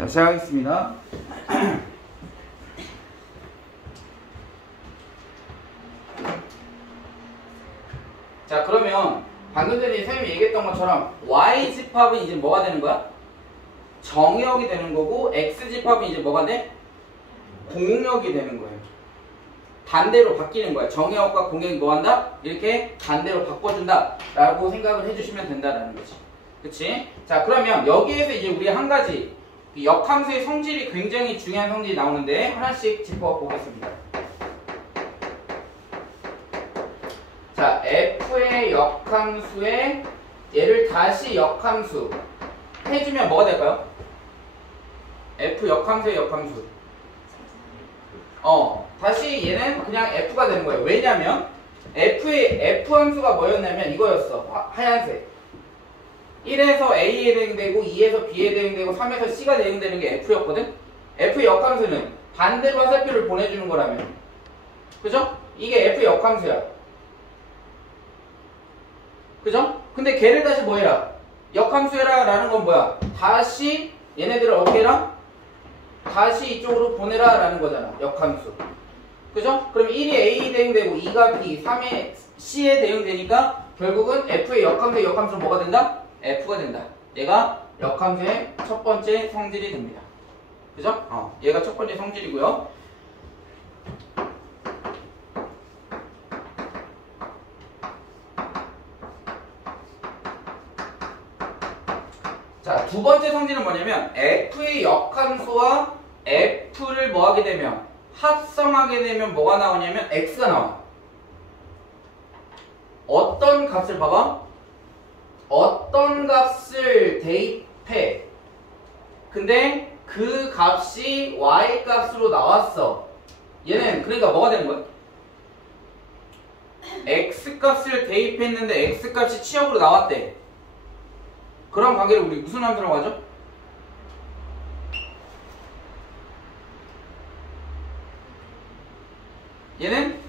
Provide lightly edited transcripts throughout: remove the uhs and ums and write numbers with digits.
자, 시작하겠습니다. 자, 그러면 방금 전에 선생님이 얘기했던 것처럼 Y집합은 이제 뭐가 되는 거야? 정역이 되는 거고 X집합은 이제 뭐가 돼? 공역이 되는 거예요. 반대로 바뀌는 거야. 정역과 공역이 뭐 한다? 이렇게 반대로 바꿔준다 라고 생각을 해주시면 된다라는 거지. 그치? 자, 그러면 여기에서 이제 우리 한 가지 역함수의 성질이 굉장히 중요한 성질이 나오는데 하나씩 짚어보겠습니다. 자, f의 역함수에 얘를 다시 역함수 해주면 뭐가 될까요? f 역함수의 역함수. 다시 얘는 그냥 f가 되는 거예요. 왜냐면 f의 f 함수가 뭐였냐면 이거였어. 하얀색. 1에서 a에 대응되고 2에서 b에 대응되고 3에서 c가 대응되는 게 f였거든. f의 역함수는 반대로 화살표를 보내주는 거라면, 그죠? 이게 f의 역함수야. 그죠? 근데 걔를 다시 뭐 해라? 역함수 해라 라는 건 뭐야? 다시 얘네들을 어떻게 해라? 다시 이쪽으로 보내라 라는 거잖아. 역함수. 그죠? 그럼 1이 a에 대응되고 2가 b, 3에 c에 대응되니까 결국은 f의 역함수의 역함수는 뭐가 된다? f가 된다. 얘가 역함수의 첫 번째 성질이 됩니다. 그죠? 얘가 첫 번째 성질이고요. 자, 두 번째 성질은 뭐냐면 f의 역함수와 f를 뭐 하게 되면 합성하게 되면 뭐가 나오냐면 x가 나와. 어떤 값을 봐봐. 어떤 값을 대입해. 근데 그 값이 y 값으로 나왔어. 얘는 그러니까 뭐가 되는 거야? x 값을 대입했는데 x 값이 치역으로 나왔대. 그런 관계를 우리 무슨 함수라고 하죠? 얘는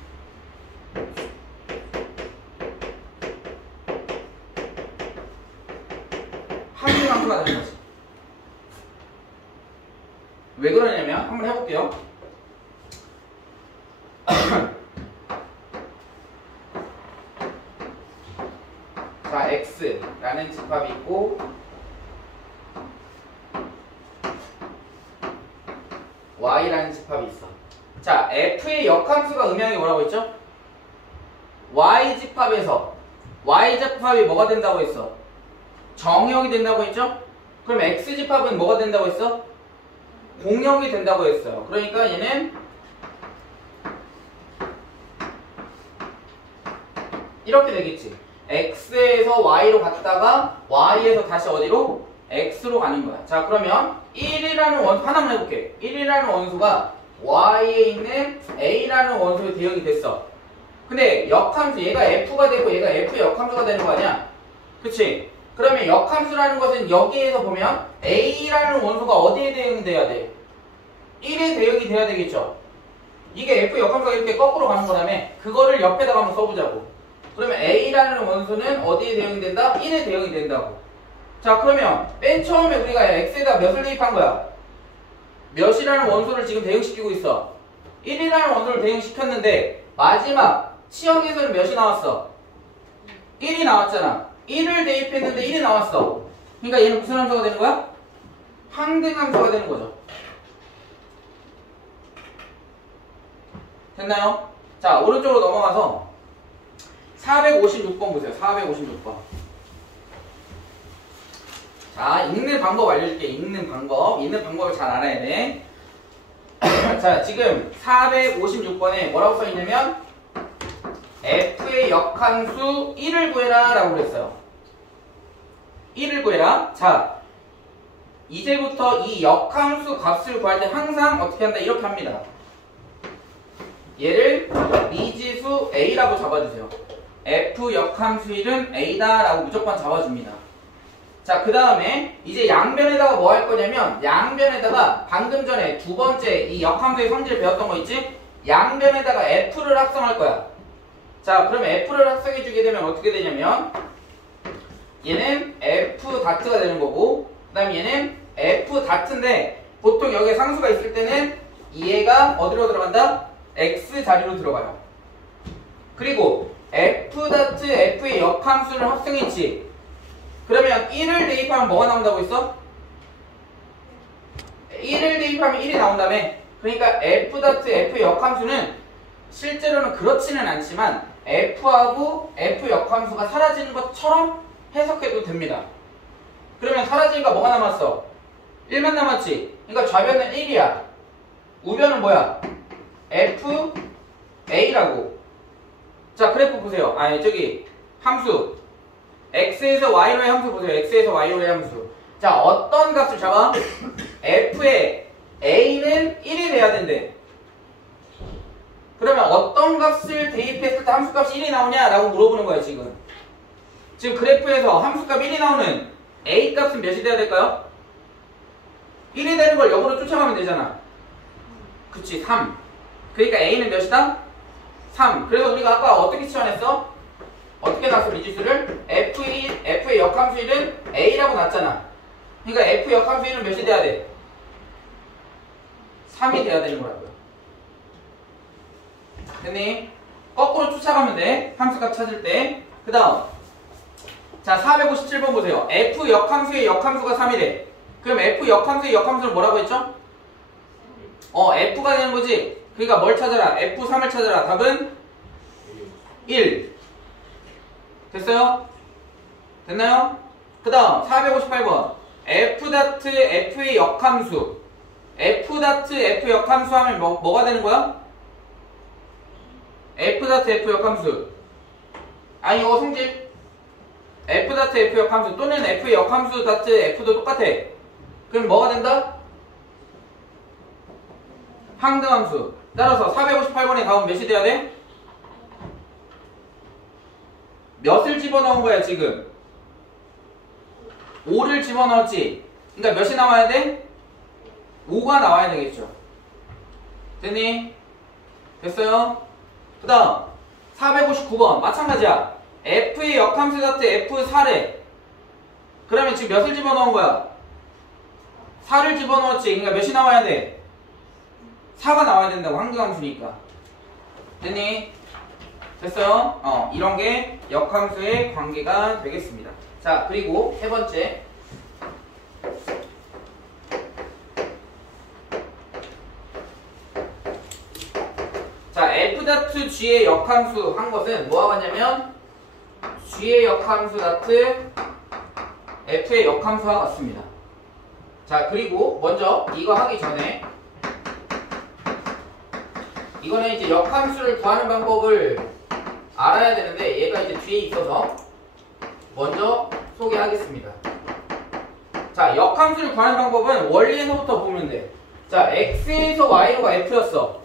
합리 함수가 되는 거지. 왜 그러냐면 한번 해볼게요. 자, x라는 집합이 있고 y라는 집합이 있어. 자, f의 역함수가 음양이 뭐라고 했죠? y집합에서 y집합이 뭐가 된다고 했어? 정역이 된다고 했죠? 그럼 x집합은 뭐가 된다고 했어? 공역이 된다고 했어요. 그러니까 얘는 이렇게 되겠지. x에서 y로 갔다가 y에서 다시 어디로? x로 가는 거야. 자, 그러면 1이라는 원수 하나만 해볼게. 1이라는 원수가 y에 있는 a라는 원소에 대응이 됐어. 근데 역함수 얘가 f가 되고 얘가 f의 역함수가 되는 거 아니야? 그치? 그러면 역함수라는 것은 여기에서 보면 a라는 원소가 어디에 대응돼야 돼? 1에 대응이 돼야 되겠죠? 이게 f의 역함수가 이렇게 거꾸로 가는 거라며 그거를 옆에다가 한번 써보자고. 그러면 a라는 원소는 어디에 대응이 된다? 1에 대응이 된다고. 자, 그러면 맨 처음에 우리가 x에다 몇을 대입한 거야? 몇이라는 원소를 지금 대응시키고 있어. 1이라는 원소를 대응시켰는데 마지막 치역에서는 몇이 나왔어? 1이 나왔잖아. 1을 대입했는데 1이 나왔어. 그러니까 얘는 무슨 함수가 되는 거야? 항등함수가 되는 거죠. 됐나요? 자, 오른쪽으로 넘어가서 456번 보세요. 456번. 자, 읽는 방법 알려줄게. 읽는 방법을 잘 알아야 돼. 자, 지금 456번에 뭐라고 써있냐면 f의 역함수 1을 구해라 라고 그랬어요. 1을 구해라. 자, 이제부터 이 역함수 값을 구할 때 항상 어떻게 한다? 이렇게 합니다. 얘를 미지수 a라고 잡아주세요. f 역함수 1은 a다 라고 무조건 잡아줍니다. 자, 그 다음에 이제 양변에다가 뭐 할 거냐면 양변에다가 방금 전에 두 번째 이 역함수의 성질을 배웠던 거 있지? 양변에다가 f를 합성할 거야. 자, 그럼 f를 합성해 주게 되면 어떻게 되냐면 얘는 f 다트가 되는 거고 그 다음에 얘는 f 다트인데 보통 여기에 상수가 있을 때는 얘가 어디로 들어간다? x 자리로 들어가요. 그리고 f 다트 f의 역함수는 합성이지. 그러면 1을 대입하면 뭐가 나온다고 했어? 1을 대입하면 1이 나온다며. 그러니까 f 다트 f의 역함수는 실제로는 그렇지는 않지만 f하고 f 역함수가 사라지는 것처럼 해석해도 됩니다. 그러면 사라지니까 뭐가 남았어? 1만 남았지. 그러니까 좌변은 1이야. 우변은 뭐야? f a라고. 자, 그래프 보세요. 아니, 저기 함수 x에서 y로의 함수 보세요. x에서 y로의 함수. 자, 어떤 값을 잡아? f의 a는 1이 돼야 된대. 그러면 어떤 값을 대입했을 때 함수값이 1이 나오냐라고 물어보는 거야, 지금. 지금 그래프에서 함수값 1이 나오는 a 값은 몇이 돼야 될까요? 1이 되는 걸 역으로 쫓아가면 되잖아. 그치, 3. 그러니까 a는 몇이다? 3. 그래서 우리가 아까 어떻게 치환했어? 어떻게 놨어, 미지수를? f의 역함수 1은 a라고 놨잖아. 그러니까 f 역함수 1은 몇이 돼야 돼? 3이 돼야 되는 거라고요. 됐니? 거꾸로 쫓아가면 돼. 함수값 찾을 때. 그 다음. 자, 457번 보세요. f 역함수의 역함수가 3이래. 그럼 f 역함수의 역함수는 뭐라고 했죠? f가 되는 거지. 그러니까 뭘 찾아라? f3을 찾아라. 답은 1. 됐어요? 됐나요? 그 다음 458번. f 다트 f의 역함수. f 다트 f 역함수 하면 뭐가 되는 거야? f 다트 f 역함수. 아니, 이거 성질. f 다트 f 역함수 또는 f의 역함수 다트 f도 똑같아. 그럼 뭐가 된다? 항등함수. 따라서 458번에 가면 몇이 돼야 돼? 몇을 집어넣은 거야, 지금? 5를 집어넣었지. 그러니까 몇이 나와야 돼? 5가 나와야 되겠죠. 됐니? 됐어요? 그 다음 459번 마찬가지야. f의 역함수 다트 f4래. 그러면 지금 몇을 집어넣은 거야? 4를 집어넣었지. 그러니까 몇이 나와야 돼? 4가 나와야 된다고. 항등함수니까. 됐니? 됐어요? 이런 게 역함수의 관계가 되겠습니다. 자, 그리고 세 번째. 자, f 다트 g의 역함수 한 것은 뭐하고 같냐면 g의 역함수 다트 f의 역함수와 같습니다. 자, 그리고 먼저 이거 하기 전에 이거는 이제 역함수를 구하는 방법을 알아야 되는데 얘가 이제 뒤에 있어서 먼저 소개하겠습니다. 자, 역함수를 구하는 방법은 원리에서부터 보면 돼. 자, x에서 y로가 f였어.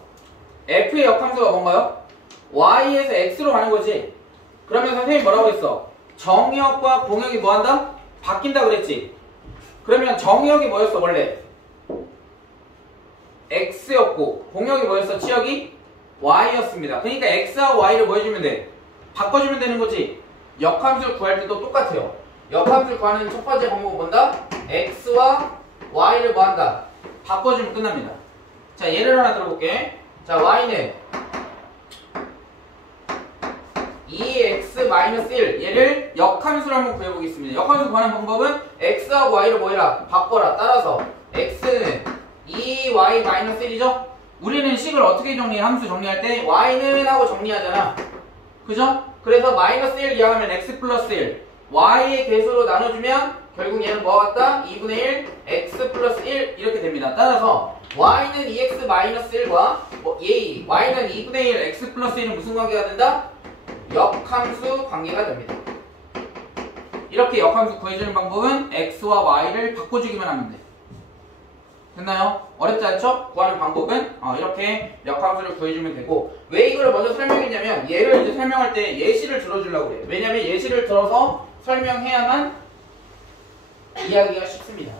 f의 역함수가 뭔가요? y에서 x로 가는 거지. 그러면 선생님이 뭐라고 했어? 정의역과 공역이 뭐한다? 바뀐다 그랬지. 그러면 정의역이 뭐였어 원래? x였고 공역이 뭐였어? 치역이 y였습니다. 그러니까 x하고 y를 뭐 해주면 돼? 바꿔주면 되는 거지. 역함수를 구할 때도 똑같아요. 역함수를 구하는 첫 번째 방법은 뭔다? x와 y를 뭐한다? 바꿔주면 끝납니다. 자, 예를 하나 들어볼게. 자, y는 2x-1 얘를 역함수로 한번 구해보겠습니다. 역함수 구하는 방법은 x하고 y를 뭐 해라? 바꿔라. 따라서 x는 2y-1이죠? 우리는 식을 어떻게 정리해? 함수 정리할 때 y는 하고 정리하잖아. 그죠? 그래서 마이너스 1 이하면 x 플러스 1 y의 개수로 나눠주면 결국 얘는 뭐가 같다? 2분의 1 x 플러스 1 이렇게 됩니다. 따라서 y는 2x 마이너스 1과 y는 2분의 1 x 플러스 1은 무슨 관계가 된다? 역함수 관계가 됩니다. 이렇게 역함수 구해주는 방법은 x와 y를 바꿔주기만 하면 돼. 됐나요? 어렵지 않죠? 구하는 방법은 이렇게 역함수를 구해주면 되고, 왜 이거를 먼저 설명했냐면 얘를 이제 설명할 때 예시를 들어주려고 그래요. 왜냐면 예시를 들어서 설명해야만 이해하기가 쉽습니다.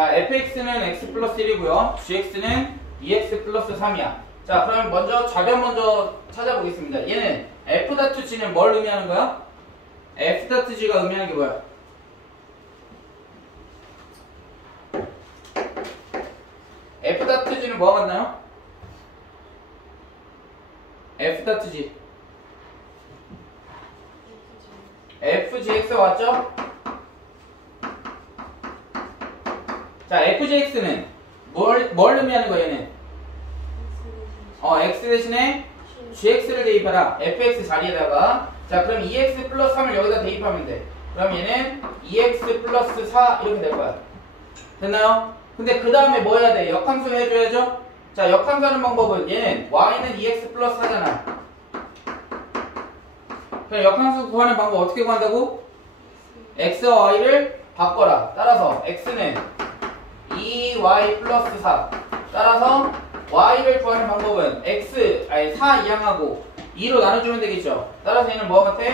자, fx는 x 플러스 1이고요. gx는 2x 플러스 3이야. 자, 그럼 먼저 좌변 먼저 찾아보겠습니다. 얘는 f.g는 뭘 의미하는 거야? f.g가 의미하는 게 뭐야? f.g는 뭐가 같나요? f.g fgx가 왔죠? 자, fgx는 뭘 의미하는 거야, 얘는? x 대신에 gx를 대입하라. fx 자리에다가. 자, 그럼 2x 플러스 3을 여기다 대입하면 돼. 그럼 얘는 2x 플러스 4 이렇게 될 거야. 됐나요? 근데 그 다음에 뭐 해야 돼? 역함수 해줘야죠? 자, 역함수하는 방법은 얘는 y는 2x 플러스 4잖아. 그럼 역함수 구하는 방법 어떻게 구한다고? x와 y를 바꿔라. 따라서 x는 2y 플러스 4. 따라서 y를 구하는 방법은 4 이항하고 2로 나눠주면 되겠죠. 따라서 얘는 뭐가 같아?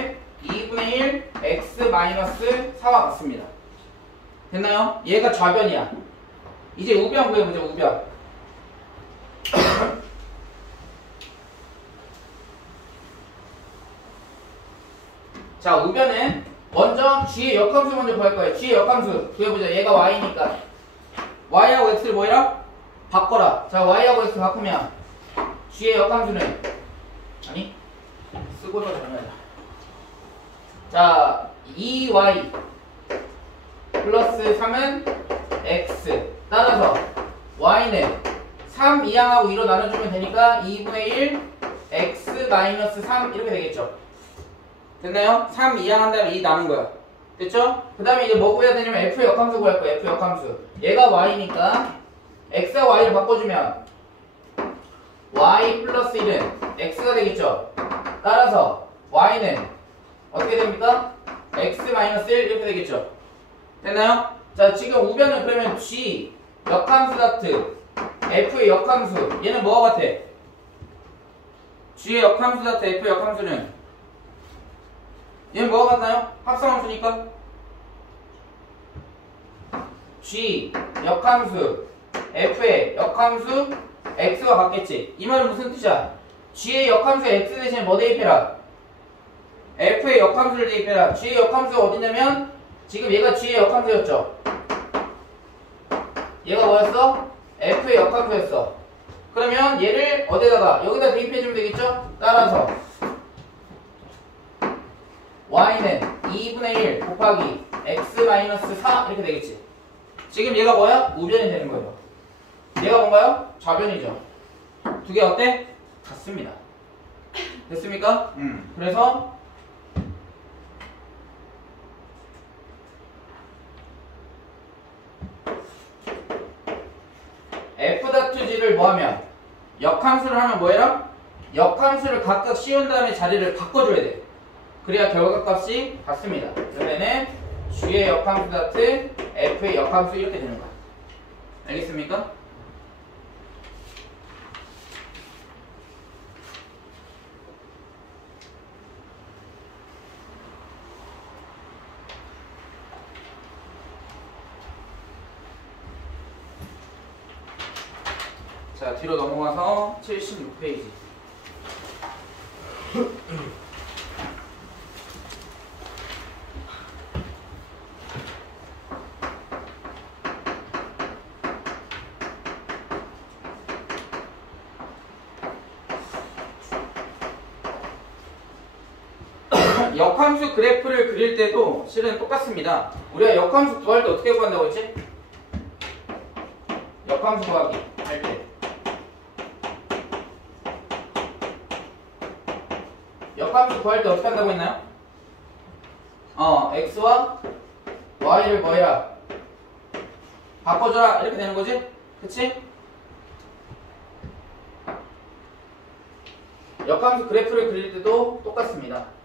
2분의 1 x 마이너스 4와 같습니다. 됐나요? 얘가 좌변이야. 이제 우변 구해보자. 우변. 자, 우변은 먼저 g의 역함수 먼저 구할 거예요. g의 역함수 구해보자. 얘가 y니까 y하고 x를 뭐 해라? 바꿔라. 자, y하고 x 바꾸면 g의 역함수는 아니 쓰고서 정리하자. 자, 2y 플러스 3은 x. 따라서 y는 3 이항하고 2로 나눠주면 되니까 2분의 1 x 마이너스 3 이렇게 되겠죠. 됐나요? 3 이항한 다음에 2 남은 거야. 됐죠? 그 다음에 이제 뭐 구해야 되냐면 f 역함수 구할 거야. f 역함수. 얘가 y니까 x와 y를 바꿔주면 y 플러스 1은 x가 되겠죠. 따라서 y는 어떻게 됩니까? x 마이너스 1 이렇게 되겠죠. 됐나요? 자, 지금 우변은 그러면 g 역함수 다트 f의 역함수 얘는 뭐가 같아? g의 역함수 다트 f의 역함수는 얘는 뭐가 같나요? 합성함수니까 g 역함수 f의 역함수 x와 같겠지. 이 말은 무슨 뜻이야? g의 역함수 x 대신에 뭐 대입해라? f의 역함수를 대입해라. g의 역함수가 어디냐면 지금 얘가 g의 역함수였죠. 얘가 뭐였어? f의 역함수였어. 그러면 얘를 어디다가 여기다 대입해주면 되겠죠? 따라서 y는 2분의 1 곱하기 x 마이너스 4 이렇게 되겠지. 지금 얘가 뭐야? 우변이 되는 거예요. 얘가 뭔가요? 좌변이죠. 두 개 어때? 같습니다. 됐습니까? 그래서 f.g를 뭐하면 역함수를 하면 뭐해라? 역함수를 각각 씌운 다음에 자리를 바꿔줘야 돼. 그래야 결과값이 같습니다. 그러면은 g의 역함수 다트 f의 역함수 이렇게 되는 거야. 알겠습니까? 자, 뒤로 넘어가서 76페이지. 역함수 그래프를 그릴 때도 실은 똑같습니다. 우리가 역함수 구할 때 어떻게 구한다고 했지? 역함수 구하기 할 때 역함수 구할 때 어떻게 한다고 했나요? x와 y를 뭐해라? 바꿔줘라 이렇게 되는 거지? 그치? 역함수 그래프를 그릴 때도 똑같습니다.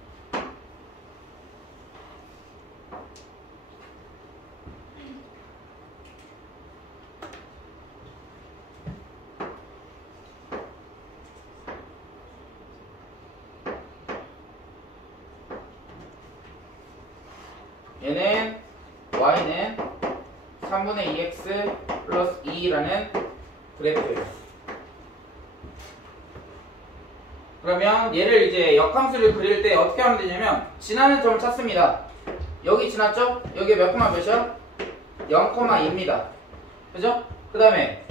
얘는 y는 3분의 2x 플러스 2라는 그래프예요. 그러면 얘를 이제 역함수를 그릴 때 어떻게 하면 되냐면 지나는 점을 찾습니다. 여기 지났죠? 여기 몇 콤마 몇이야? 0,2입니다. 그죠? 그 다음에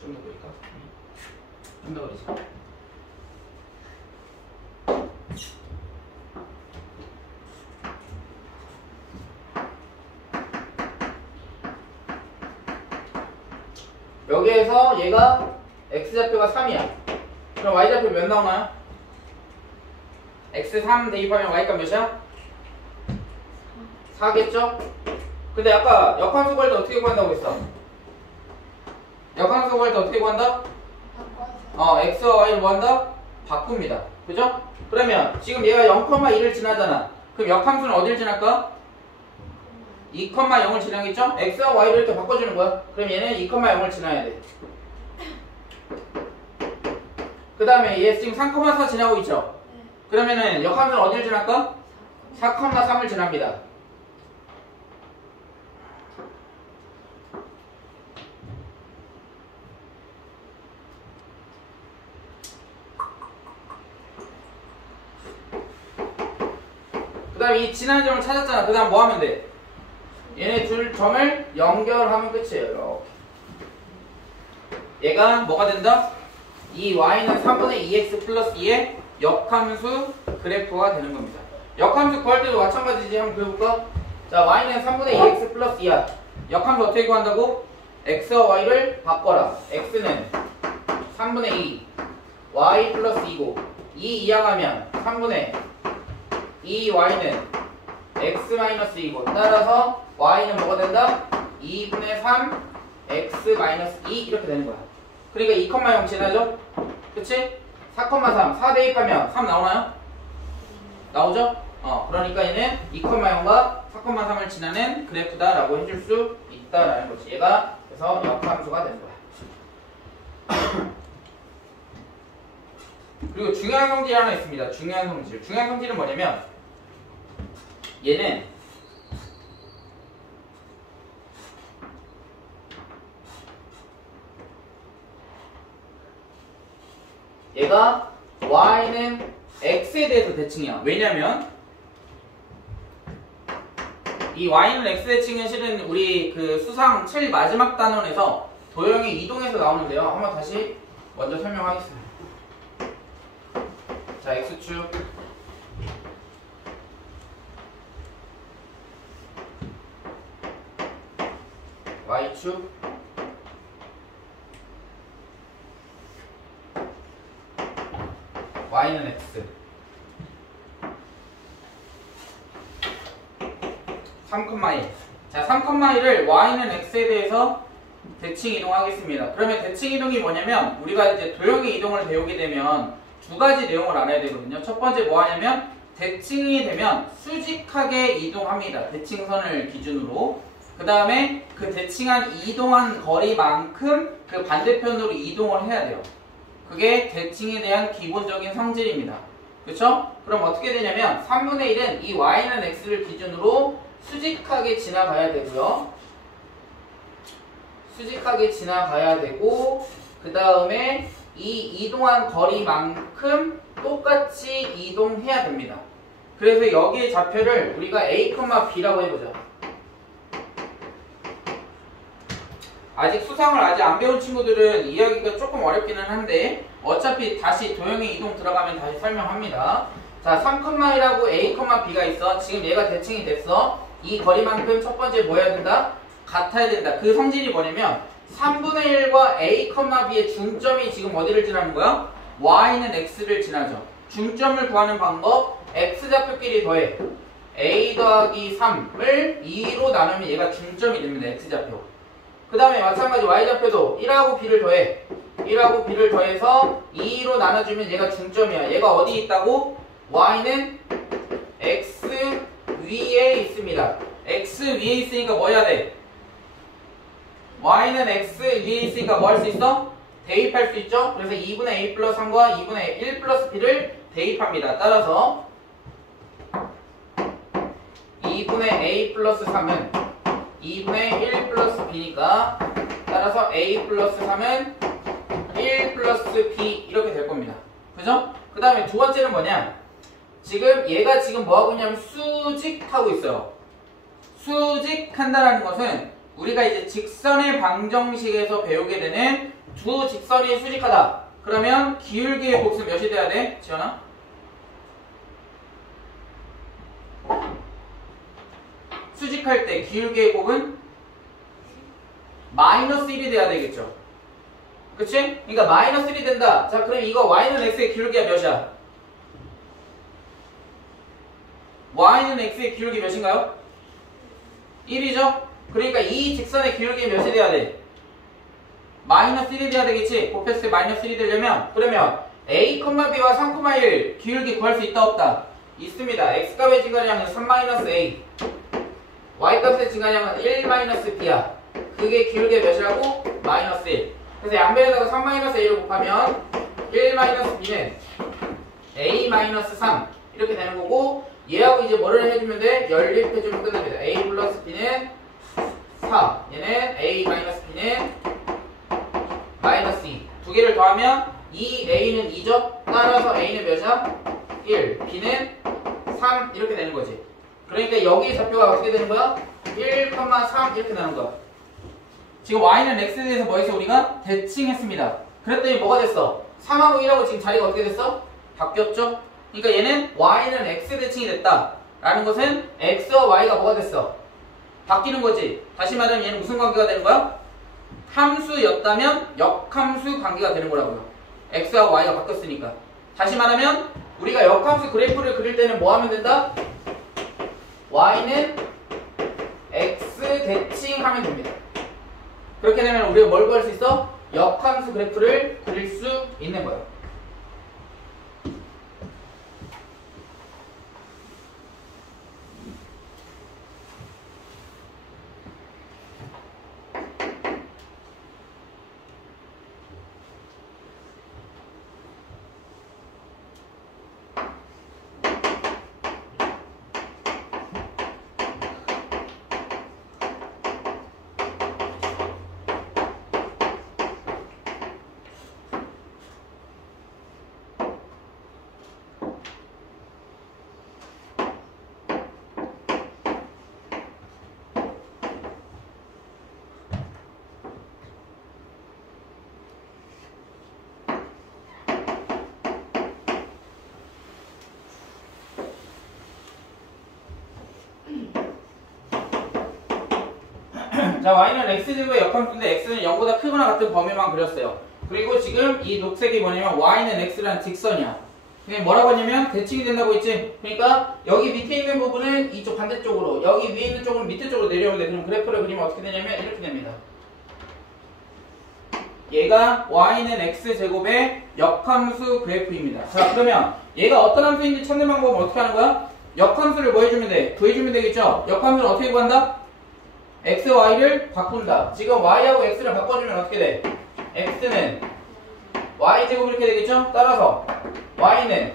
좀 더 그릴까? 좀 더 그리자. 여기에서 얘가 x좌표가 3이야. 그럼 y좌표 몇 나오나요? x3 대입하면 y값 몇이야? 4겠죠? 근데 아까 역함수 구할 때 어떻게 구한다고 했어? 역함수 구할 때 어떻게 구한다? x와 y를 뭐한다? 바꿉니다. 그죠? 그러면 지금 얘가 0,2를 지나잖아. 그럼 역함수는 어딜 지날까? 2,0을 지나겠죠? x와 y를 이렇게 바꿔주는 거야. 그럼 얘는 2,0을 지나야 돼. 그 다음에 얘 지금 3,4 지나고 있죠? 그러면은 역함수는 어딜 지날까? 4,3을 지납니다. 그 다음에 이 지난 점을 찾았잖아. 그 다음 뭐 하면 돼? 얘네 둘 점을 연결하면 끝이에요. 이렇게. 얘가 뭐가 된다? 이 y는 3분의 2x 플러스 2의 역함수 그래프가 되는 겁니다. 역함수 구할 때도 마찬가지지. 한번 그려볼까? 자, y는 3분의 2x 플러스 2야. 역함수 어떻게 구한다고? x와 y를 바꿔라. x는 3분의 2 y 플러스 2고 2 이항하면 3분의 2y는 x 마이너스 2고 따라서 y는 뭐가 된다? 2분의 3 x 마이너스 2 이렇게 되는 거야. 그러니까 2,0 지나죠? 그치? 4,3 4 대입하면 3 나오나요? 나오죠? 그러니까 얘는 2,0과 4,3을 지나는 그래프다라고 해줄 수 있다라는 거지. 얘가 그래서 역함수가 되는 거야. 그리고 중요한 성질이 하나 있습니다. 중요한 성질. 중요한 성질은 뭐냐면 얘는 얘가 y는 x에 대해서 대칭이야. 왜냐면 이 y는 x 대칭은 실은 우리 그 수상 제일 마지막 단원에서 도형의 이동에서 나오는데요. 한번 다시 먼저 설명하겠습니다. 자, x축 y축 y는 x 3,1 자, 3,1을 y는 x에 대해서 대칭 이동하겠습니다. 그러면 대칭 이동이 뭐냐면 우리가 이제 도형의 이동을 배우게 되면 두 가지 내용을 알아야 되거든요. 첫 번째 뭐 하냐면 대칭이 되면 수직하게 이동합니다. 대칭선을 기준으로. 그 다음에 그 대칭한 이동한 거리만큼 그 반대편으로 이동을 해야 돼요. 그게 대칭에 대한 기본적인 성질입니다. 그쵸? 그럼 어떻게 되냐면 3분의 1은 이 y는 x를 기준으로 수직하게 지나가야 되고요. 수직하게 지나가야 되고 그 다음에 이 이동한 거리만큼 똑같이 이동해야 됩니다. 그래서 여기의 좌표를 우리가 a, b라고 해보자. 아직 수상을 아직 안 배운 친구들은 이해하기가 조금 어렵기는 한데 어차피 다시 도형의 이동 들어가면 다시 설명합니다. 자, 3,1하고 a, b가 있어. 지금 얘가 대칭이 됐어. 이 거리만큼 첫 번째 뭐 해야 된다? 같아야 된다. 그 성질이 뭐냐면 3분의 1과 a, b의 중점이 지금 어디를 지나는 거야? y는 x를 지나죠. 중점을 구하는 방법 x좌표끼리 더해. a 더하기 3을 2로 나누면 얘가 중점이 됩니다. x좌표. 그 다음에 마찬가지 y좌표도 1하고 b를 더해. 1하고 b를 더해서 2로 나눠주면 얘가 중점이야. 얘가 어디 있다고? y는 x 위에 있습니다. x 위에 있으니까 뭐 해야 돼? y는 x 위에 있으니까 뭐 할 수 있어? 대입할 수 있죠? 그래서 2분의 a 플러스 3과 2분의 1 플러스 b를 대입합니다. 따라서 2 2분의 a 플러스 3은 2분의 1 플러스 b니까 따라서 a 플러스 3은 1 플러스 b 이렇게 될 겁니다. 그죠? 그 다음에 두 번째는 뭐냐? 지금 얘가 지금 뭐하고 있냐면 수직하고 있어요. 수직한다라는 것은 우리가 이제 직선의 방정식에서 배우게 되는 두 직선이 수직하다. 그러면 기울기의 곱은 몇이 돼야 돼? 지연아? 수직할 때 기울기의 곱은 마이너스 1이 돼야 되겠죠. 그치? 그러니까 마이너스 1이 된다. 자, 그럼 이거 y는 x의 기울기가 몇이야? y는 x의 기울기 몇인가요? 1이죠? 그러니까 이 직선의 기울기 몇이 돼야 돼? 마이너스 1이 돼야 되겠지? 곱했을 때 마이너스 1이 되려면 그러면 a, b와 3, 1 기울기 구할 수 있다 없다? 있습니다. x값의 증가량은 3-a y값의 증가량은 1-b야. 그게 기울기 몇이라고? 마이너스 1. 그래서 양변에다가 3-a를 곱하면 1-b는 a-3 이렇게 되는 거고 얘하고 이제 뭐를 해주면 돼? 연립해주면 끝납니다. a 플러스 b는 4 얘는 a-b는 마이너스 2 두 개를 더하면 2a는 2죠? 따라서 a는 몇이야? 1 b는 3 이렇게 되는 거지. 그러니까 여기 좌표가 어떻게 되는 거야? 1,3 이렇게 나오는 거야. 지금 y는 x에 대해서 뭐 했어? 우리가 대칭했습니다. 그랬더니 뭐가 됐어? 3하고 1하고 지금 자리가 어떻게 됐어? 바뀌었죠? 그러니까 얘는 y는 x 대칭이 됐다 라는 것은 x와 y가 뭐가 됐어? 바뀌는 거지. 다시 말하면 얘는 무슨 관계가 되는 거야? 함수였다면 역함수 관계가 되는 거라고요. x와 y가 바뀌었으니까. 다시 말하면 우리가 역함수 그래프를 그릴 때는 뭐 하면 된다? y는 x 대칭하면 됩니다. 그렇게 되면 우리가 뭘 구할 수 있어? 역함수 그래프를 그릴 수 있는 거예요. 자, y는 x제곱의 역함수인데 x는 0보다 크거나 같은 범위만 그렸어요. 그리고 지금 이 녹색이 뭐냐면 y는 x라는 직선이야. 근데 뭐라고 하냐면 대칭이 된다고 했지? 그러니까 여기 밑에 있는 부분은 이쪽 반대쪽으로, 여기 위에 있는 쪽은 밑에 쪽으로 내려오면 돼. 그럼 그래프를 그리면 어떻게 되냐면 이렇게 됩니다. 얘가 y는 x제곱의 역함수 그래프입니다. 자, 그러면 얘가 어떤 함수인지 찾는 방법은 어떻게 하는 거야? 역함수를 뭐 해주면 돼? 구해주면 되겠죠? 역함수를 어떻게 구한다? x, y를 바꾼다. 지금 y하고 x를 바꿔주면 어떻게 돼? x는 y제곱 이렇게 되겠죠? 따라서 y는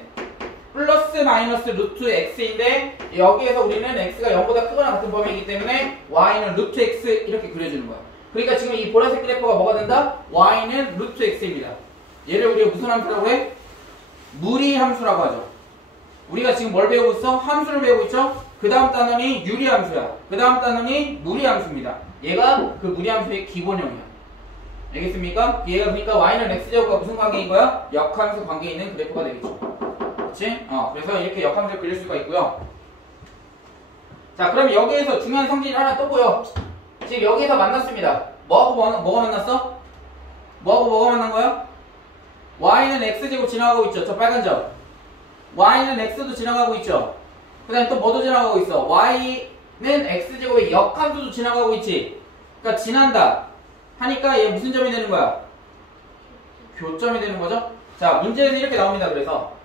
플러스 마이너스 루트 x인데 여기에서 우리는 x가 0보다 크거나 같은 범위이기 때문에 y는 루트 x 이렇게 그려주는 거야. 그러니까 지금 이 보라색 그래프가 뭐가 된다? y는 루트 x입니다. 얘를 우리가 무슨 함수라고 해? 무리함수라고 하죠. 우리가 지금 뭘 배우고 있어? 함수를 배우고 있죠? 그 다음 단원이 유리함수야. 그 다음 단원이 무리함수입니다. 얘가 그 무리함수의 기본형이야. 알겠습니까? 얘가 그러니까 y는 x제곱과 무슨 관계인 거야? 역함수 관계에 있는 그래프가 되겠죠. 그렇지? 그래서 이렇게 역함수를 그릴 수가 있고요. 자, 그럼 여기에서 중요한 성질이 하나 또 보여. 지금 여기에서 만났습니다. 뭐가 만났어? 뭐가 만난 거야? y는 x제곱 지나가고 있죠. 저 빨간 점. y는 x도 지나가고 있죠. 그 다음에 또 뭐도 지나가고 있어? y는 x제곱의 역함수도 지나가고 있지. 그러니까 지난다 하니까 얘 무슨 점이 되는 거야? 교점이 되는 거죠? 자, 문제에서 이렇게 나옵니다. 그래서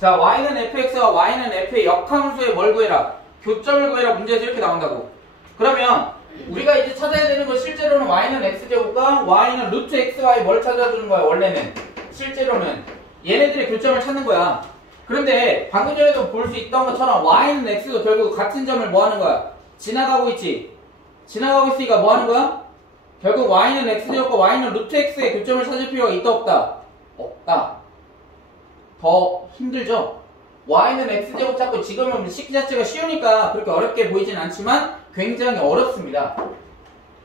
자, y는 fx와 y는 f의 역함수의 뭘 구해라? 교점을 구해라. 문제에서 이렇게 나온다고. 그러면 우리가 이제 찾아야 되는 건 실제로는 y는 x제곱과 y는 루트 xy 뭘 찾아주는 거야 원래는. 실제로는 얘네들의 교점을 찾는 거야. 그런데 방금 전에도 볼 수 있던 것처럼 y는 x도 결국 같은 점을 뭐 하는 거야? 지나가고 있지. 지나가고 있으니까 뭐 하는 거야? 결국 y는 x제곱과 y는 루트 x의 교점을 찾을 필요가 있다 없다? 없다. 더 힘들죠? y는 x제곱 찾고 지금은 식 자체가 쉬우니까 그렇게 어렵게 보이진 않지만 굉장히 어렵습니다.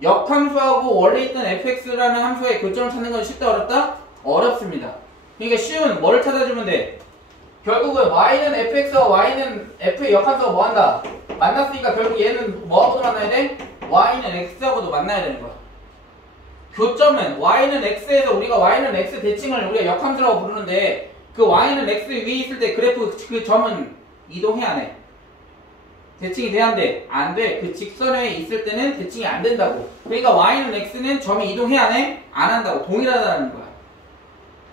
역함수하고 원래 있던 fx라는 함수의 교점을 찾는 건 쉽다 어렵다? 어렵습니다. 그러니까 쉬운 뭐를 찾아주면 돼? 결국은 y는 fx와 y는 f의 역함수가 뭐한다? 만났으니까 결국 얘는 뭐하고도 만나야 돼? y는 x하고도 만나야 되는 거야. 교점은 y는 x에서 우리가 y는 x 대칭을 우리가 역함수라고 부르는데 그 y는 x 위에 있을 때 그래프 그 점은 이동해야 해. 대칭이 돼야 안 돼? 안 돼. 그 직선에 있을 때는 대칭이 안 된다고. 그러니까 y는 x는 점이 이동해야 해? 안 한다고. 동일하다는 거야.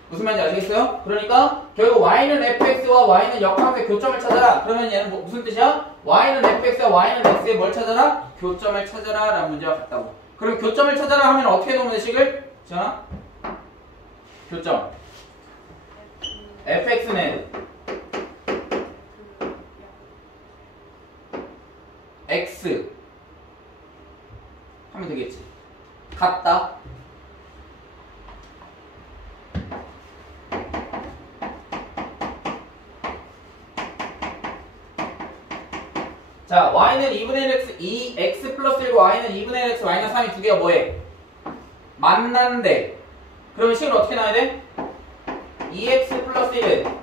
무슨 말인지 아시겠어요? 그러니까 결국 y는 fx와 y는 역함수의 교점을 찾아라. 그러면 얘는 무슨 뜻이야? y는 fx와 y는 x의 뭘 찾아라? 교점을 찾아라 라는 문제가 같다고. 그럼 교점을 찾아라 하면 어떻게 놓으면 돼 식을? 자, 교점 fx는 x 하면 되겠지. 같다. 자, y는 2분의 1 x 2x 플러스 1과 y는 2분의 1 x 마이너스 3이 두 개가 뭐해? 만난대. 그러면 식을 어떻게 나와야 돼? 2x 플러스 1은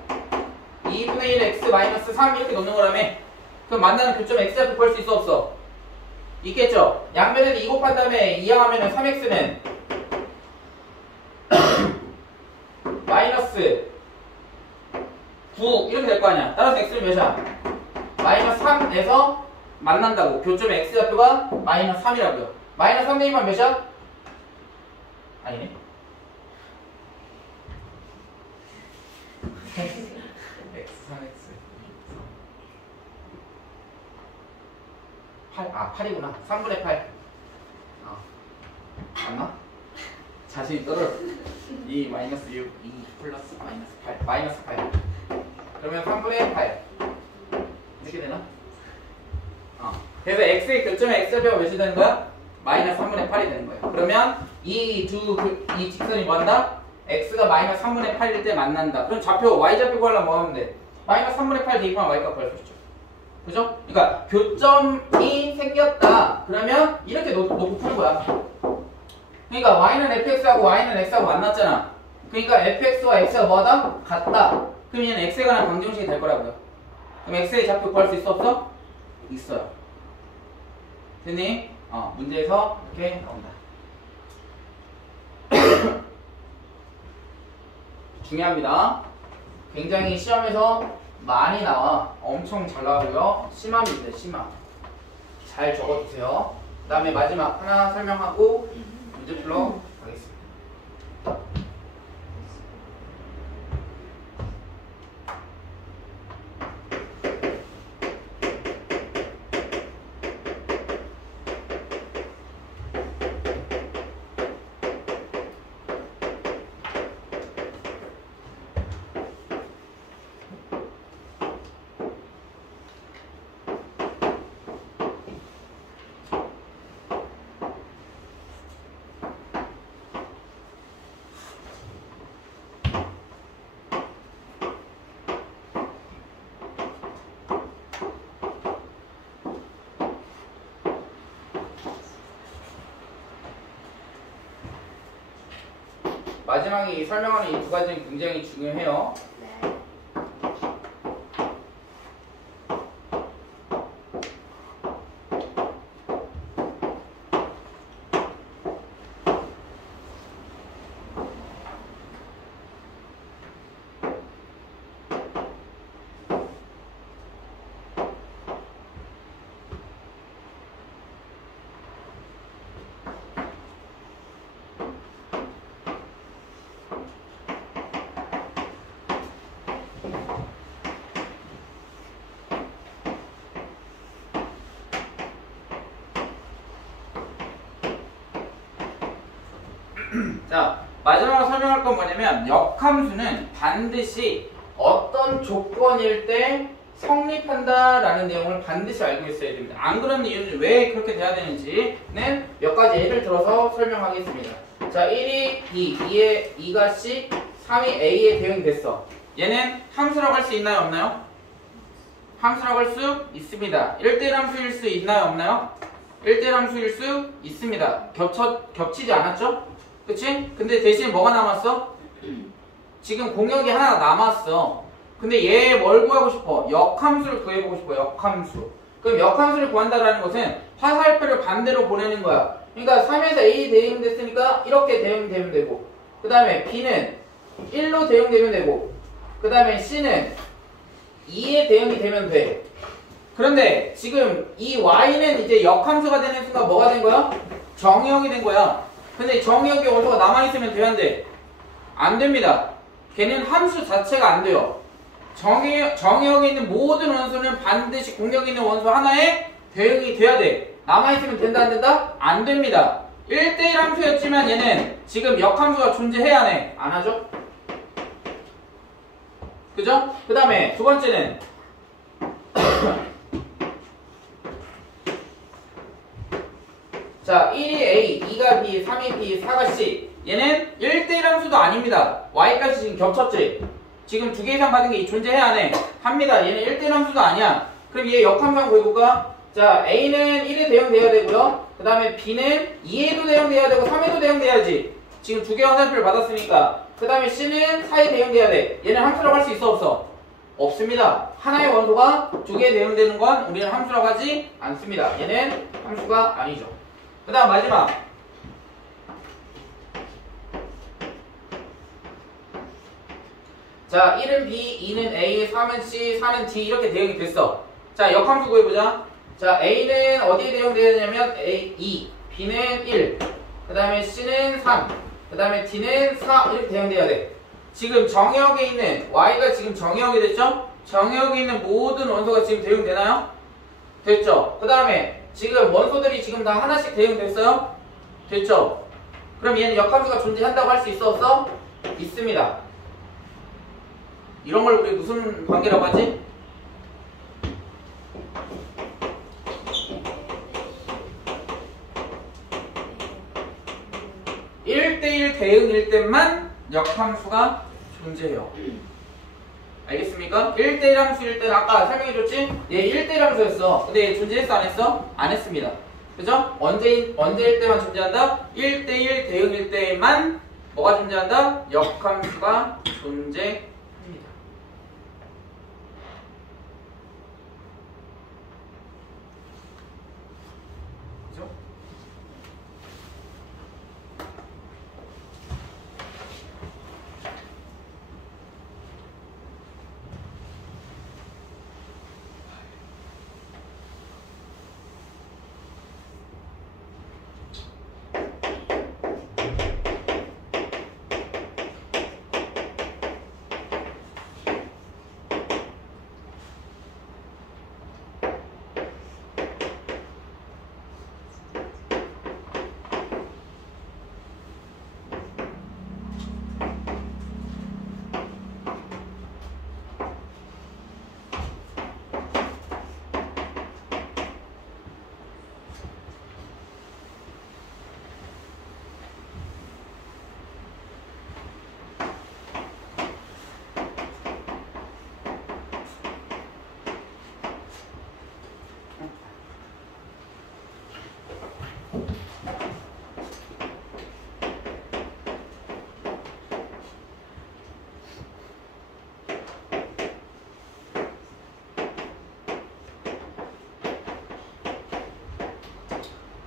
2분의 1 x 마이너스 3 이렇게 놓는 거라며. 그럼 만나는 교점 x좌표 볼 수 있어 없어? 있겠죠? 양변에서 2 곱한 다음에 2항하면 3x는 마이너스 9 이렇게 될 거 아니야. 따라서 x는 몇이야? 마이너스 3에서 만난다고. 교점의 x좌표가 마이너스 3이라고요. 마이너스 3 대입하면 몇이야? 아니네. x 3x 8, 8이구나. 3분의 8. 맞나? 자신이 떨어. 2 마이너스 6, 2 플러스 마이너스 8, 마이너스 8. 그러면 3분의 8. 이렇게 되나? 그래서 x의 교점의 x좌표가 몇이 되는 거야? 마이너스 3분의 8이 되는 거야. 그러면 이 직선이 뭐 한다? x가 마이너스 3분의 8일 때 만난다. 그럼 좌표, y좌표 구하려면 뭐 하면 돼? 마이너스 3분의 8 대입하면 y값 구할 수 있죠. 그죠? 그러니까 교점이 생겼다. 그러면 이렇게 놓고 푸는 거야. 그러니까 y는 fx하고 y는 x하고 만났잖아. 그러니까 fx와 x가 뭐하다? 같다. 그럼 얘는 x에 관한 방정식이 될 거라고요. 그럼 x의 좌표 구할 수 있어 없어? 있어요. 됐니? 문제에서 이렇게 나온다. 중요합니다. 굉장히 시험에서 많이 나와. 엄청 잘 나오고요. 심화입니다. 심화. 잘 적어주세요. 그 다음에 마지막 하나 설명하고 문제 풀러 가겠습니다. 마지막에 이 설명하는 이 두 가지는 굉장히 중요해요. 자, 마지막으로 설명할 건 뭐냐면 역함수는 반드시 어떤 조건일 때 성립한다라는 내용을 반드시 알고 있어야 됩니다. 안 그런 이유는 왜 그렇게 돼야 되는지는 몇 가지 예를 들어서 설명하겠습니다. 자, 1이 B, 2가 C, 3이 A에 대응이 됐어. 얘는 함수라고 할 수 있나요? 없나요? 함수라고 할 수 있습니다. 1대1 함수일 수 있나요? 없나요? 1대1 함수일 수 있습니다. 겹치지 않았죠? 그치? 근데 대신 뭐가 남았어? 지금 공역이 하나 남았어. 근데 얘 뭘 구하고 싶어? 역함수를 구해보고 싶어. 역함수. 그럼 역함수를 구한다라는 것은 화살표를 반대로 보내는 거야. 그러니까 3에서 A 대응됐으니까 이렇게 대응되면 되고, 그 다음에 B는 1로 대응되면 되고, 그 다음에 C는 2에 대응이 되면 돼. 그런데 지금 이 Y는 이제 역함수가 되는 순간 뭐가 된 거야? 정의역이 된 거야. 근데 정의역의 원소가 남아있으면 돼야 안 돼? 안 됩니다. 걔는 함수 자체가 안 돼요. 정의역에 있는 모든 원소는 반드시 공역에 있는 원소 하나에 대응이 돼야 돼. 남아있으면 된다 안 된다? 안 됩니다. 1대1 함수였지만 얘는 지금 역함수가 존재해야 안 해? 안 하죠? 그죠? 그 다음에 두 번째는 자, 1이 A, 2가 B, 3이 B, 4가 C. 얘는 1대1 함수도 아닙니다. Y까지 지금 겹쳤지? 지금 두 개 이상 받은 게 존재해야 안 해? 합니다. 얘는 1대1 함수도 아니야. 그럼 얘 역함수 한번 구해볼까? 자, A는 1에 대응돼야 되고요. 그 다음에 B는 2에도 대응돼야 되고 3에도 대응돼야지. 지금 두 개의 화살표를 받았으니까. 그 다음에 C는 4에 대응돼야 돼. 얘는 함수라고 할 수 있어 없어? 없습니다. 하나의 원소가 두 개에 대응되는 건 우리는 함수라고 하지 않습니다. 얘는 함수가 아니죠. 그 다음 마지막. 자, 1은 B, 2는 A, 3은 C, 4는 D 이렇게 대응이 됐어. 자, 역함수 구해보자. 자, A는 어디에 대응되어야 되냐면 A, 2, B는 1, 그 다음에 C는 3, 그 다음에 D는 4 이렇게 대응돼야 돼. 지금 정의역에 있는 Y가 지금 정의역이 됐죠? 정의역에 있는 모든 원소가 지금 대응되나요? 됐죠? 그 다음에 지금 원소들이 지금 다 하나씩 대응됐어요? 됐죠? 그럼 얘는 역함수가 존재한다고 할 수 있어 없어? 있습니다. 이런 걸 우리 무슨 관계라고 하지? (1대1) 대응일 때만 역함수가 존재해요. 알겠습니까? 1대1 함수일 때는 아까 설명해줬지? 얘 1대1 함수였어. 근데 얘 존재했어 안 했어? 안 했습니다. 그죠? 언제일 때만 존재한다? 1대1 대응일 때만 뭐가 존재한다? 역함수가 존재합니다. 그죠?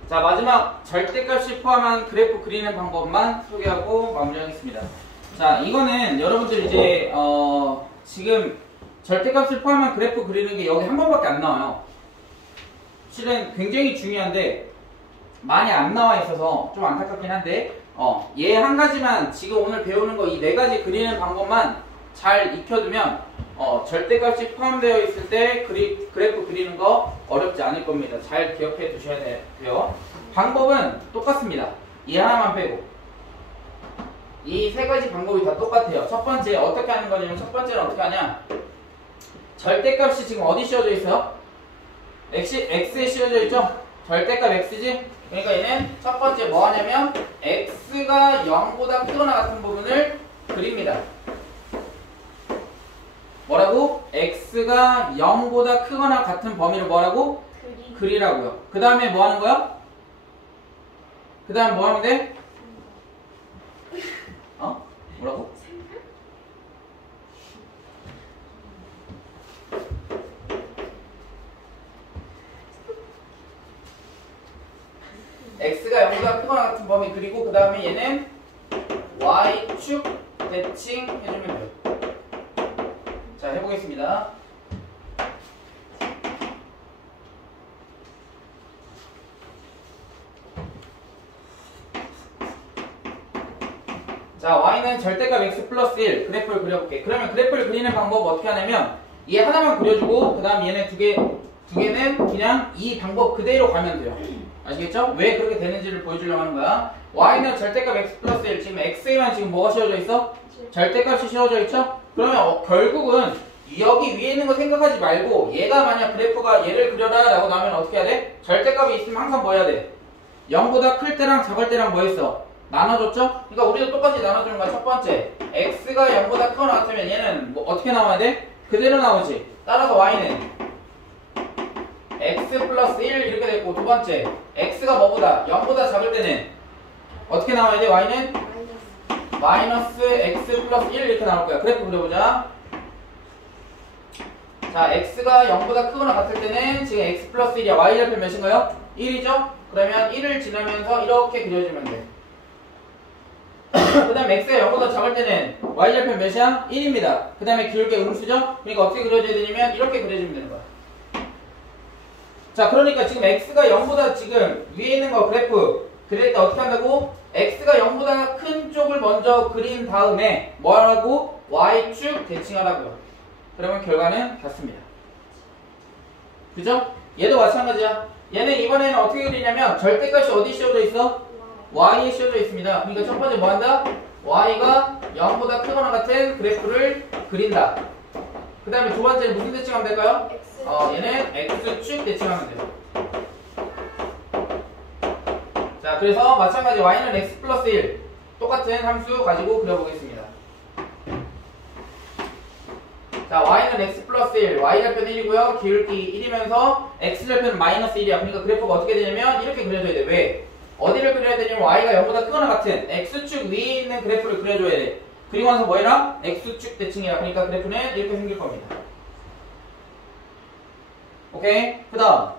자, 마지막 절대값이 포함한 그래프 그리는 방법만 소개하고 마무리하겠습니다. 자, 이거는 여러분들 이제 지금 절대값을 포함한 그래프 그리는 게 여기 한 번밖에 안 나와요. 실은 굉장히 중요한데 많이 안 나와 있어서 좀 안타깝긴 한데 얘 한 가지만 지금 오늘 배우는 거 이 네 가지 그리는 방법만 잘 익혀두면 절대값이 포함되어 있을 때 그래프 그리는 거 어렵지 않을 겁니다. 잘 기억해 두셔야 돼요. 방법은 똑같습니다. 이 하나만 빼고. 이 세 가지 방법이 다 똑같아요. 첫 번째 어떻게 하는 거냐면 첫 번째는 어떻게 하냐? 절대값이 지금 어디 씌워져 있어요? x에 씌워져 있죠? 절대값 x지? 그러니까 얘는 첫 번째 뭐 하냐면 x가 0보다 크거나 같은 부분을 그립니다. 뭐라고? x가 0보다 크거나 같은 범위를 뭐라고? 그리라고요. 그 다음에 뭐 하는 거야? 그 다음 뭐 하면 돼? 어? 뭐라고? x가 0보다 크거나 같은 범위 그리고 그 다음에 얘는 y축 대칭 해주면 돼요. 자, 해보겠습니다. 자, y는 절대값 x 플러스 1 그래프를 그려볼게. 그러면 그래프를 그리는 방법 어떻게 하냐면 얘 하나만 그려주고 그 다음 얘네 두 개는 그냥 이 방법 그대로 가면 돼요. 아시겠죠? 왜 그렇게 되는지를 보여주려고 하는 거야. y는 절대값 x 플러스 1 지금 x에만 지금 뭐가 씌워져 있어? 절대값이 씌워져 있죠? 그러면 결국은 여기 위에 있는 거 생각하지 말고 얘가 만약 그래프가 얘를 그려라 라고 나오면 어떻게 해야 돼? 절대값이 있으면 항상 뭐 해야 돼? 0보다 클 때랑 작을 때랑 뭐 했어? 나눠줬죠? 그러니까 우리도 똑같이 나눠주는 거야. 첫 번째 x가 0보다 크거나 같으면 얘는 뭐 어떻게 나와야 돼? 그대로 나오지. 따라서 y는 x 플러스 1 이렇게 됐고 두 번째 x가 뭐보다 0보다 작을 때는 어떻게 나와야 돼? y는 마이너스 x 플러스 1 이렇게 나올 거야. 그래프 그려보자. 자, x가 0보다 크거나 같을 때는 지금 x 플러스 1이야. y절표 몇인가요? 1이죠? 그러면 1을 지나면서 이렇게 그려주면 돼. 그 다음에 x가 0보다 작을 때는 y절표 몇이야? 1입니다. 그 다음에 기울기 음수죠? 그러니까 어떻게 그려줘야 되냐면 이렇게 그려주면 되는 거야. 자, 그러니까 지금 x가 0보다 지금 위에 있는 거 그래프 그릴 때 어떻게 한다고? x가 0보다 큰 쪽을 먼저 그린 다음에 뭐하라고? y축 대칭하라고요. 그러면 결과는 같습니다. 그죠? 얘도 마찬가지야. 얘는 이번에는 어떻게 그리냐면 절대값이 어디 씌워져 있어? y에 씌워져 있습니다. 그러니까 첫 번째 뭐 한다? y가 0보다 크거나 같은 그래프를 그린다. 그 다음에 두 번째는 무슨 대칭하면 될까요? 얘는 x축 대칭하면 돼요. 자, 그래서 마찬가지 y는 x 플러스 1 똑같은 함수 가지고 그려보겠습니다. 자, y는 x 플러스 1 y절표는 1이고요 기울기 1이면서 x절표는 마이너스 1이야. 그러니까 그래프가 어떻게 되냐면 이렇게 그려줘야 돼. 왜? 어디를 그려야 되냐면 y가 0보다 크거나 같은 x축 위에 있는 그래프를 그려줘야 돼. 그리고 나서 뭐 해라? x축 대칭이야. 그러니까 그래프는 이렇게 생길 겁니다. 오케이? 그 다음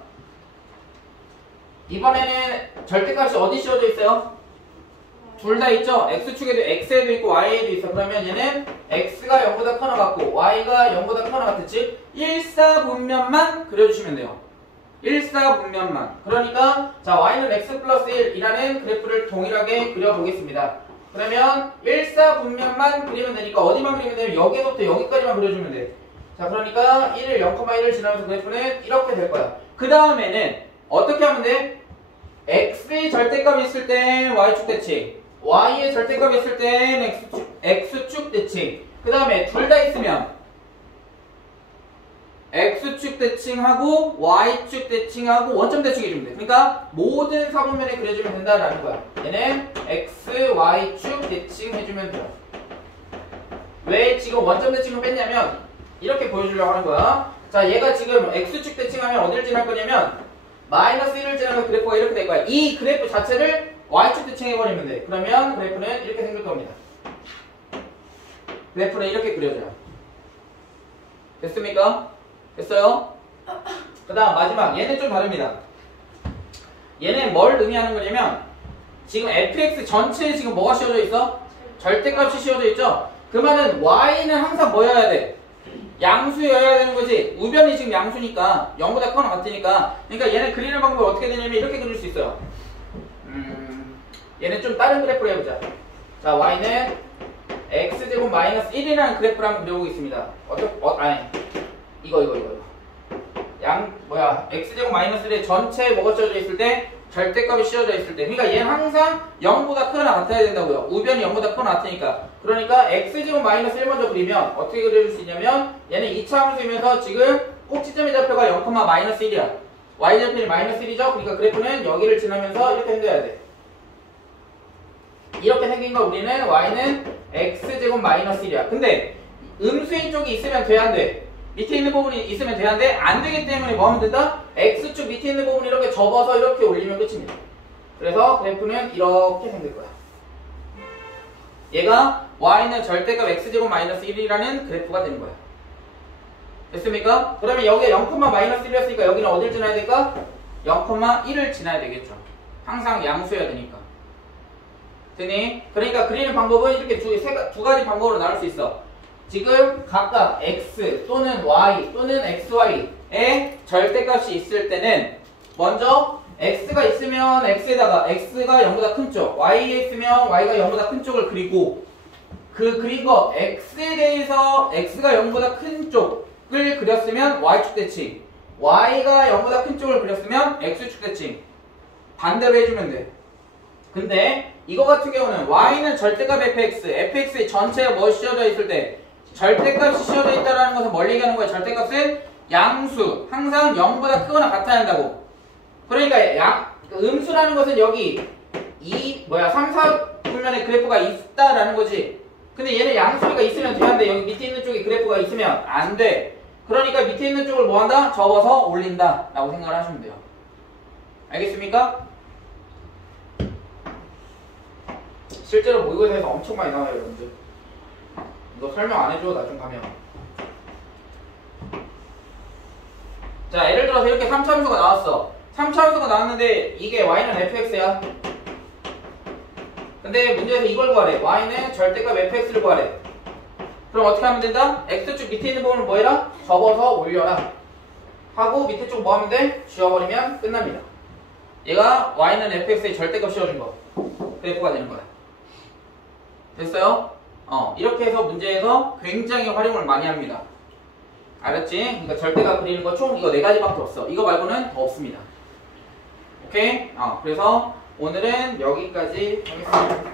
이번에는 절대값이 어디 씌워져 있어요? 둘 다 있죠? x축에도 x에도 있고 y에도 있어. 그러면 얘는 x가 0보다 크거나 같고 y가 0보다 크거나 같은 즉 일사분면만 그려주시면 돼요. 일사분면만. 그러니까 자, y는 x 플러스 1이라는 그래프를 동일하게 그려보겠습니다. 그러면 일사분면만 그리면 되니까 어디만 그리면 되면 여기서부터 여기까지만 그려주면 돼. 자, 그러니까 1을 0,1을 지나면서 그래프는 이렇게 될 거야. 그 다음에는 어떻게 하면 돼? x의 절대값이 있을 땐 y축 대칭, y의 절대값이 있을 땐 x축 대칭. 그 다음에 둘 다 있으면 x축 대칭하고 y축 대칭하고 원점 대칭 해주면 돼. 그러니까 모든 사분면에 그려주면 된다라는 거야. 얘는 x, y축 대칭 해주면 돼요. 왜 지금 원점 대칭을 뺐냐면 이렇게 보여주려고 하는 거야. 자, 얘가 지금 x축 대칭하면 어디를 지날 거냐면 마이너스 1을 지나면 그래프가 이렇게 될 거야. 이 그래프 자체를 y축 대칭해버리면 돼. 그러면 그래프는 이렇게 생길 겁니다. 그래프는 이렇게 그려져요. 됐습니까? 됐어요? 그 다음 마지막 얘는 좀 다릅니다. 얘는 뭘 의미하는 거냐면 지금 fx 전체에 지금 뭐가 씌워져 있어? 절대값이 씌워져 있죠? 그 말은 y는 항상 뭐여야 돼? 양수여야 되는 거지. 우변이 지금 양수니까 0보다 크거나 같으니까. 그러니까 얘는 그리는 방법이 어떻게 되냐면 이렇게 그릴 수 있어요. 얘는 좀 다른 그래프로 해보자. 자, y는 x제곱 마이너스 1이라는 그래프를 한번 그려보겠습니다. 이거 x제곱 마이너스 1의 전체에 뭐가 씌워져 있을 때 절대값이 씌워져 있을 때, 그러니까 얘는 항상 0보다 크거나 같아야 된다고요. 우변이 0보다 크거나 같으니까. 그러니까 x제곱 마이너스 1 먼저 그리면 어떻게 그려줄 수 있냐면 얘는 2차 함수이면서 지금 꼭지점의 좌표가 0, 마이너스 1이야. y절편이 마이너스 1이죠? 그러니까 그래프는 여기를 지나면서 이렇게 생겨야 돼. 이렇게 생긴 거 우리는 y는 x제곱 마이너스 1이야. 근데 음수인 쪽이 있으면 돼, 안 돼? 밑에 있는 부분이 있으면 돼, 안 돼? 안 되기 때문에 뭐 하면 된다? x축 밑에 있는 부분 이렇게 접어서 이렇게 올리면 끝입니다. 그래서 그래프는 이렇게 생길 거야. 얘가 y는 절대값 x제곱 마이너스 1이라는 그래프가 되는 거야. 됐습니까? 그러면 여기에 0, 마이너스 1이었으니까 여기는 어딜 지나야 될까? 0,1을 지나야 되겠죠. 항상 양수여야 되니까. 되니? 그러니까 그리는 방법은 이렇게 두 가지 방법으로 나눌 수 있어. 지금 각각 x 또는 y 또는 xy의 절대값이 있을 때는 먼저 x가 있으면 x에다가 x가 0보다 큰 쪽, y에 있으면 y가 0보다 큰 쪽을 그리고 그 그린 거 x에 대해서 x가 0보다 큰 쪽을 그렸으면 y축 대칭, y가 0보다 큰 쪽을 그렸으면 x축 대칭 반대로 해주면 돼. 근데 이거 같은 경우는 y는 절대값 fx의 전체가 뭐 씌워져 있을 때 절대값이 씌워져 있다는 것은 뭘 얘기하는 거야? 절대값은 양수, 항상 0보다 크거나 같아야 한다고. 그러니까 음수라는 것은 여기 3, 4분면의 그래프가 있다라는 거지. 근데 얘는 양수가 있으면 돼야 돼. 여기 밑에 있는 쪽에 그래프가 있으면 안 돼. 그러니까 밑에 있는 쪽을 뭐 한다? 접어서 올린다 라고 생각을 하시면 돼요. 알겠습니까? 실제로 모의고사에서 엄청 많이 나와요, 여러분들. 이거 설명 안 해줘, 나중 가면. 자, 예를 들어서 이렇게 3차 함수가 나왔어. 3차 함수가 나왔는데 이게 y는 fx야. 근데 문제에서 이걸 구하래. y는 절대값 fx를 구하래. 그럼 어떻게 하면 된다? x축 밑에 있는 부분을 뭐 해라? 접어서 올려라. 하고 밑에 쪽 뭐 하면 돼? 지워버리면 끝납니다. 얘가 y는 fx의 절대값 씌워준 거. 그래프가 되는 거야. 됐어요? 이렇게 해서 문제에서 굉장히 활용을 많이 합니다. 알았지? 그러니까 절대값 그리는 거 총 이거 4가지밖에 없어. 이거 말고는 더 없습니다. 오케이? 그래서 오늘은 여기까지 하겠습니다.